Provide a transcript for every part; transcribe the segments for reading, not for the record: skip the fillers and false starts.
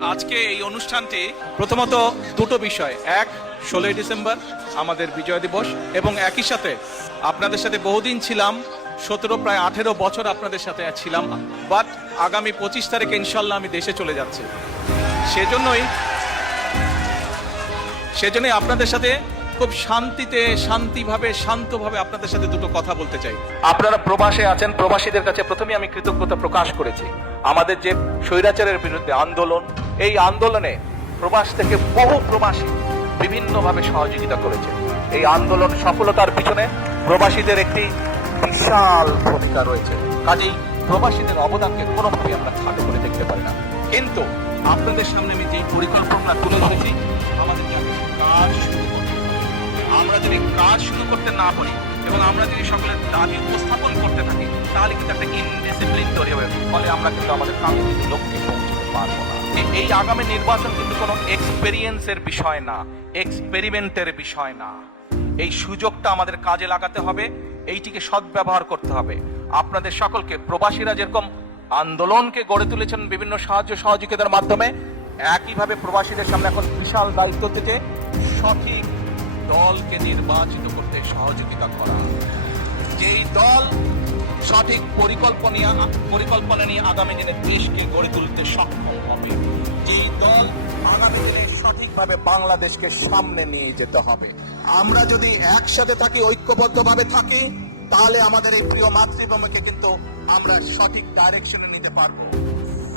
আজকে এই অনুষ্ঠানটি প্রথমত দুটো বিষয়, এক 16ই ডিসেম্বর আমাদের বিজয় দিবস, এবং একই সাথে আপনাদের সাথে বহুদিন ছিলাম, 17 প্রায় 18 বছর আপনাদের সাথে ছিলাম, বাট আগামী 25 তারিখে ইনশাল্লাহ আমি দেশে চলে যাচ্ছি। সেজন্যই আপনাদের সাথে খুব শান্তভাবে আপনাদের সাথে দুটো কথা বলতে চাই। আপনারা প্রবাসে আছেন, প্রবাসীদের কাছে প্রথমে আমি কৃতজ্ঞতা প্রকাশ করেছি। আমাদের যে স্বৈরাচারের বিরুদ্ধে আন্দোলন, এই আন্দোলনে প্রবাস থেকে বহু প্রবাসী বিভিন্নভাবে সহযোগিতা করেছে। এই আন্দোলন সফলতার পিছনে প্রবাসীদের একটি বিশাল ভূমিকা রয়েছে। কাজেই প্রবাসীদের অবদানকে কোনোভাবেই আমরা খাটো করে দেখতে পারি না। কিন্তু আপনাদের সামনে আমি যে পরিকল্পনা তুলে ধরেছি, আমাদের কাজ শুরু করতে, আমরা যদি কাজ শুরু করতে না পারি এবং আমরা যদি সকলের দাবি উপস্থাপন করতে থাকি, তাহলে কিন্তু একটা ইনডিসিপ্লিন তৈরি হবে, ফলে আমরা কিন্তু আমাদের কাঙ্ক্ষিত লক্ষ্যে পৌঁছতে পারবো না। এই আগামী নির্বাচন কিন্তু কোনো এক্সপেরিয়েন্সের বিষয় না, এক্সপেরিমেন্টের বিষয় না। এই সুযোগটা আমাদের কাজে লাগাতে হবে, এইটিকে সদ্ব্যবহার করতে হবে। আপনাদের সকলকে, প্রবাসীরা যেরকম আন্দোলনকে গড়ে তুলেছেন বিভিন্ন সাহায্য সহযোগিতার মাধ্যমে, একইভাবে প্রবাসীদের সামনে এখন বিশাল দায়িত্ব থেকে সঠিক দলকে নির্বাচিত করতে সহযোগিতা করা। যেই দল সঠিক পরিকল্পনা নিয়ে আগামী দিনে দেশকে গড়ে তুলতে সক্ষম হবে, যেই দল আগামী দিনে সঠিকভাবে বাংলাদেশকে সামনে নিয়ে যেতে হবে। আমরা যদি একসাথে থাকি, ঐক্যবদ্ধভাবে থাকি, তাহলে আমাদের এই প্রিয় মাতৃভূমিকে কিন্তু আমরা সঠিক ডাইরেকশনে নিতে পারবো।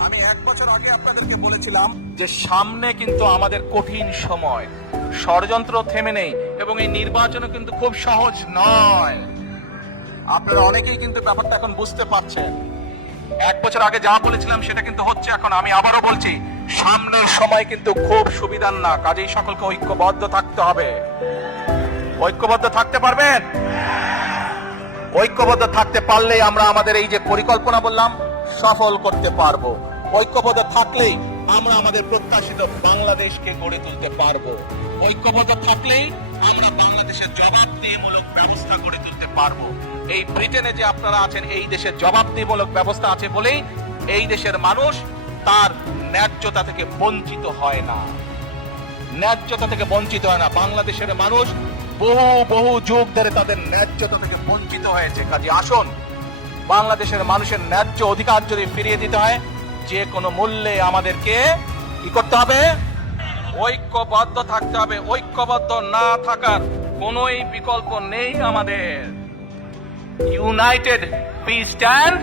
আমি 1 বছর আগে আপনাদেরকে বলেছিলাম যে সামনে কিন্তু আমাদের কঠিন সময়, ষড়যন্ত্র থেমে নেই, এবং এই নির্বাচনও কিন্তু খুব সহজ নয়। আপনারা অনেকেই কিন্তু ব্যাপারটা এখন বুঝতে পারছেন। 1 বছর আগে যা বলেছিলাম সেটা কিন্তু হচ্ছে এখন। আমি আবারও বলছি, সামনের সময় কিন্তু খুব সুবিধার না। কাজেই সকলকে ঐক্যবদ্ধ থাকতে হবে। ঐক্যবদ্ধ থাকতে পারবেন? ঐক্যবদ্ধ থাকতে পারলেই আমরা আমাদের এই যে পরিকল্পনা বললাম সফল করতে পারবো। ঐক্যবদ্ধ থাকলেই আমরা আমাদের প্রত্যাশিত বাংলাদেশকে গড়ে তুলতে পারবো। ঐক্যবদ্ধ থাকলেই আমরা বাংলাদেশের জবাবদিহিমূলক ব্যবস্থা গড়ে তুলতে পারবো। এই ব্রিটেনে যে আপনারা আছেন, এই দেশের জবাবদিহিমূলক ব্যবস্থা আছে বলেই এই দেশের মানুষ তার ন্যায্যতা থেকে বঞ্চিত হয় না। ন্যায্যতা থেকে বঞ্চিত হয় না। বাংলাদেশের মানুষ বহু যুগ ধরে তাদের ন্যায্যতা থেকে বঞ্চিত হয়েছে। কাজে আসুন, বাংলাদেশের মানুষের ন্যায্য অধিকার যদি ফিরিয়ে দিতে হয়, যে কোনো মূল্যে আমাদেরকে কি করতে হবে? ঐক্যবদ্ধ থাকতে হবে। ঐক্যবদ্ধ না থাকার কোনোই বিকল্প নেই আমাদের। United we stand,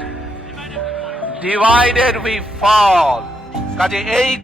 divided we fall. কাজে এই